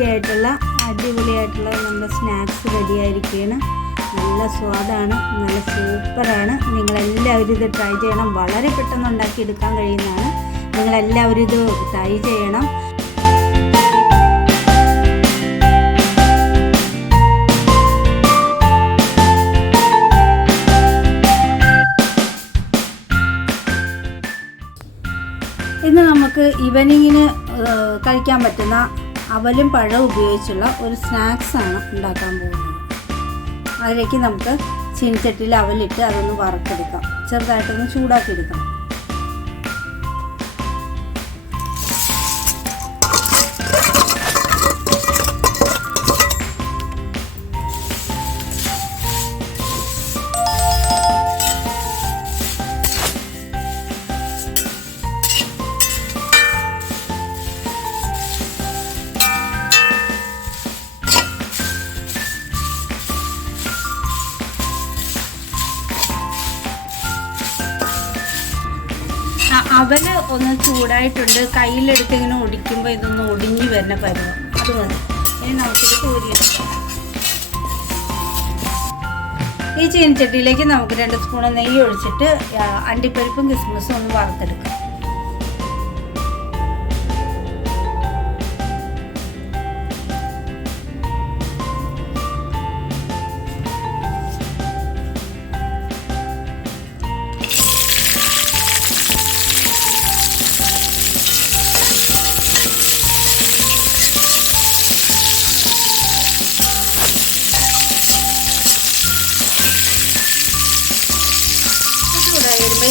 Tasty ആയിട്ടുള്ള അടിപൊളിയായിട്ടുള്ള നമ്മുടെ സ്നാക്സ് റെഡി ആയിരിക്കുകയാണ്. നല്ല സ്വാദാണ്, നല്ല സൂപ്പറാണ്. നിങ്ങളെല്ലാവരും ഇത് ട്രൈ ചെയ്യണം. വളരെ പെട്ടെന്ന് ഉണ്ടാക്കിയെടുക്കാൻ കഴിയുന്നതാണ്. നിങ്ങളെല്ലാവരും ഇത് ട്രൈ ചെയ്യണം. ഇന്ന് നമുക്ക് ഈവനിങ്ങിന് കഴിക്കാൻ പറ്റുന്ന അവലും പഴവും ഉപയോഗിച്ചുള്ള ഒരു സ്നാക്സാണ് ഉണ്ടാക്കാൻ പോകുന്നത്. അതിലേക്ക് നമുക്ക് ചീനിച്ചട്ടിയിൽ അവലിട്ട് അതൊന്ന് വറുത്തെടുക്കാം. ചെറുതായിട്ടൊന്ന് ചൂടാക്കിയെടുക്കണം. അവല് ഒന്ന് ചൂടായിട്ടുണ്ട്. കയ്യിലെടുത്ത് ഇങ്ങനെ ഒടിക്കുമ്പോൾ ഇതൊന്ന് ഒടിഞ്ഞു വരുന്ന പരുവം അത് മതി. ഇനി നമുക്കിത് കോരിയെടുക്കാം. ഈ ചീനിച്ചട്ടിയിലേക്ക് നമുക്ക് 2 സ്പൂൺ നെയ്യ് ഒഴിച്ചിട്ട് അണ്ടിപ്പരിപ്പും കിസ്മിസും ഒന്ന് വറുത്തെടുക്കാം.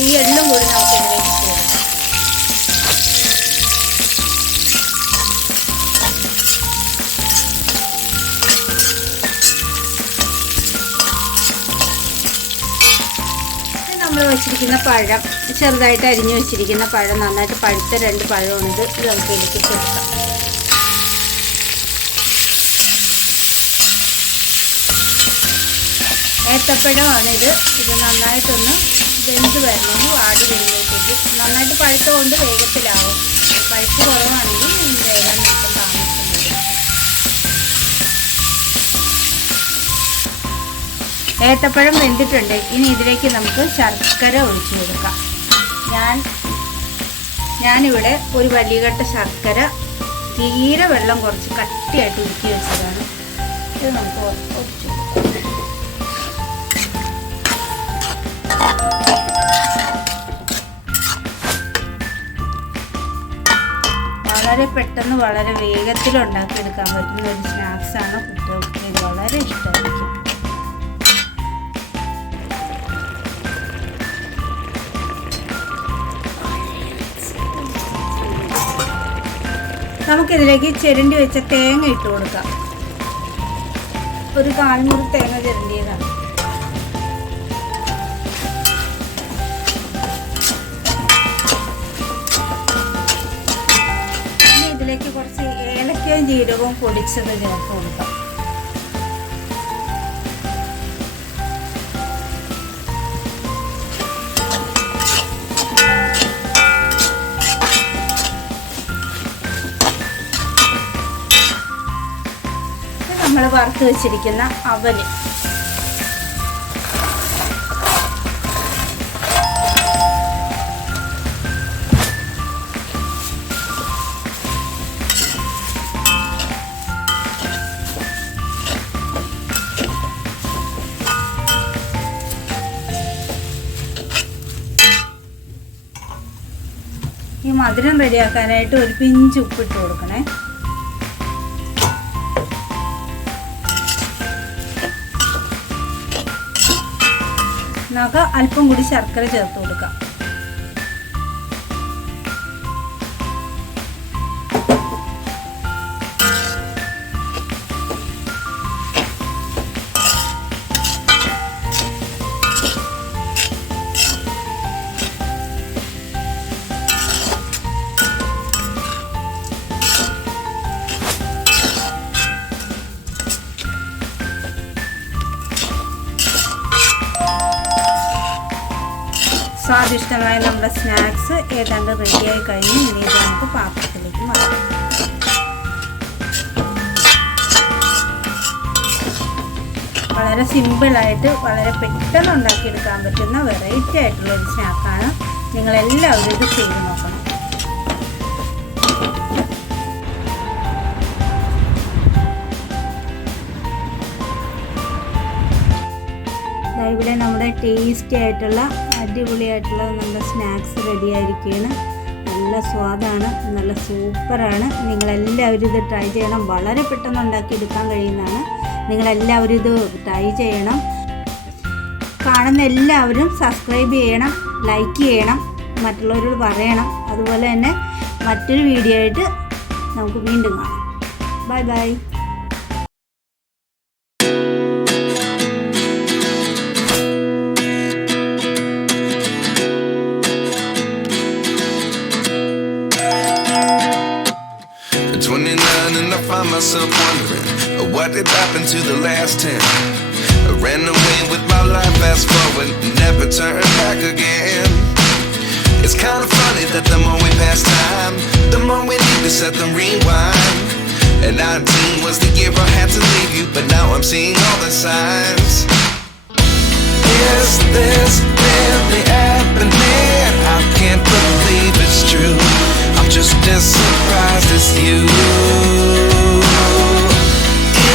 ഈ എള്ളും കൂടി നമുക്ക് ഇതിലേക്ക് ചേർക്കാം. നമ്മൾ വെച്ചിരിക്കുന്ന പഴം, ചെറുതായിട്ട് അരിഞ്ഞു വെച്ചിരിക്കുന്ന പഴം, നന്നായിട്ട് പഴുത്ത 2 പഴമുണ്ട്. ഇത് നമുക്ക് ഇതിലേക്ക് ചേർക്കാം. ഏത്തപ്പഴമാണിത്. ഇത് നന്നായിട്ടൊന്ന് വെന്ത് വരണം. വാടി വരുമ്പോഴത്തേക്ക് നന്നായിട്ട് പഴുത്തതുകൊണ്ട് വേഗത്തിലാവും. പഴുപ്പ് കുറവാണെങ്കിൽ വേഗം നിൽക്കാൻ താമസിക്കുന്നത്. ഏത്തപ്പഴം വെന്തിട്ടുണ്ട്. ഇനി ഇതിലേക്ക് നമുക്ക് ശർക്കര ഒഴിച്ചു കൊടുക്കാം. ഞാനിവിടെ ഒരു വലിയ കട്ട ശർക്കര തീരെ വെള്ളം കുറച്ച് കട്ടിയായിട്ട് ഉരുക്കി വെച്ചതാണ്. ഇത് നമുക്ക് ഒഴിച്ചു കൊടുക്കാം. വളരെ പെട്ടെന്ന് വളരെ വേഗത്തിൽ ഉണ്ടാക്കിയെടുക്കാൻ പറ്റുന്ന ഒരു സ്നാക്സാണ്. കുട്ടികൾക്ക് ഇത് വളരെ ഇഷ്ടമായിരിക്കും. നമുക്കിതിലേക്ക് ചിരണ്ടി വെച്ച തേങ്ങ ഇട്ട് കൊടുക്കാം. ഒരു 1/4 മുറി തേങ്ങ ചിരണ്ടിയതാണ്. ഇതിലേക്ക് കുറച്ച് ഏലക്കയും ജീരകവും പൊടിച്ചത് ചേർത്ത് കൊടുക്കാം. നമ്മൾ വറുത്ത് വെച്ചിരിക്കുന്ന അവല് ഈ മധുരം റെഡിയാക്കാനായിട്ട് ഒരു പിഞ്ച് ഉപ്പിട്ട് കൊടുക്കണേ. അല്പം കൂടി ശർക്കര ചേർത്ത് കൊടുക്കാം. സ്വാദിഷ്ടമായ നമ്മുടെ സ്നാക്സ് ഏതാണ്ട് റെഡിയായി കഴിഞ്ഞ് ഇനി ഇത് നമുക്ക് പാത്രത്തിലേക്ക് മാറ്റാം. വളരെ സിമ്പിളായിട്ട് വളരെ പെട്ടെന്ന് ഉണ്ടാക്കിയെടുക്കാൻ പറ്റുന്ന വെറൈറ്റി ആയിട്ടുള്ളൊരു സ്നാക്കാണ്. നിങ്ങളെല്ലാവരും ഇത് ചെയ്ത് നോക്കണം. ഇവിടെ നമ്മുടെ ടേസ്റ്റി ആയിട്ടുള്ള അടിപൊളിയായിട്ടുള്ള നമ്മുടെ സ്നാക്സ് റെഡി ആയിരിക്കുകയാണ്. നല്ല സ്വാദാണ്, നല്ല സൂപ്പറാണ്. നിങ്ങളെല്ലാവരും ഇത് ട്രൈ ചെയ്യണം. വളരെ പെട്ടെന്ന് ഉണ്ടാക്കിയെടുക്കാൻ കഴിയുന്നതാണ്. നിങ്ങളെല്ലാവരും ഇത് ട്രൈ ചെയ്യണം. കാണുന്ന എല്ലാവരും സബ്സ്ക്രൈബ് ചെയ്യണം, ലൈക്ക് ചെയ്യണം, മറ്റുള്ളവരോട് പറയണം. അതുപോലെ തന്നെ മറ്റൊരു വീഡിയോ ആയിട്ട് നമുക്ക് വീണ്ടും കാണാം. Bye bye. And I find myself wondering what did happen to the last 10. I ran away with my life, fast forward, never turn back again. It's kind of funny that the more we pass time, the more we need to set the rewind. And 19 was the year I had to leave you, but now I'm seeing all the signs. Is this really happening? I can't believe it's true. I'm just as surprised as you.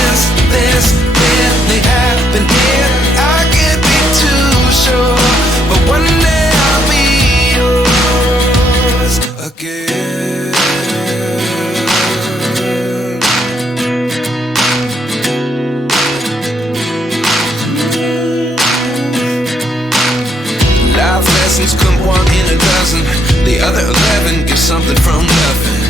Is this really happening? I can't be too sure, but one day I'll be yours again. Life lessons come one in a dozen. The other 11 get something from nothing.